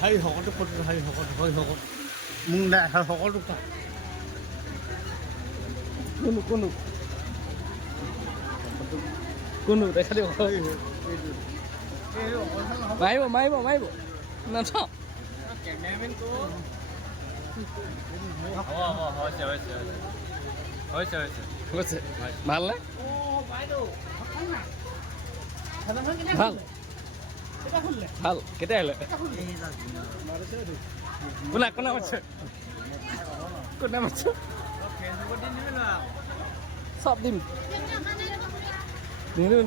hay họ có con hay họ có mùng đại hay họ có lúc nào con đấy cái hơi máy bộ làm sao হয়েছে ভাল না ভাল ভাল কেতিয়া আহিলে কোনে মাতিছে চব দিম নিনো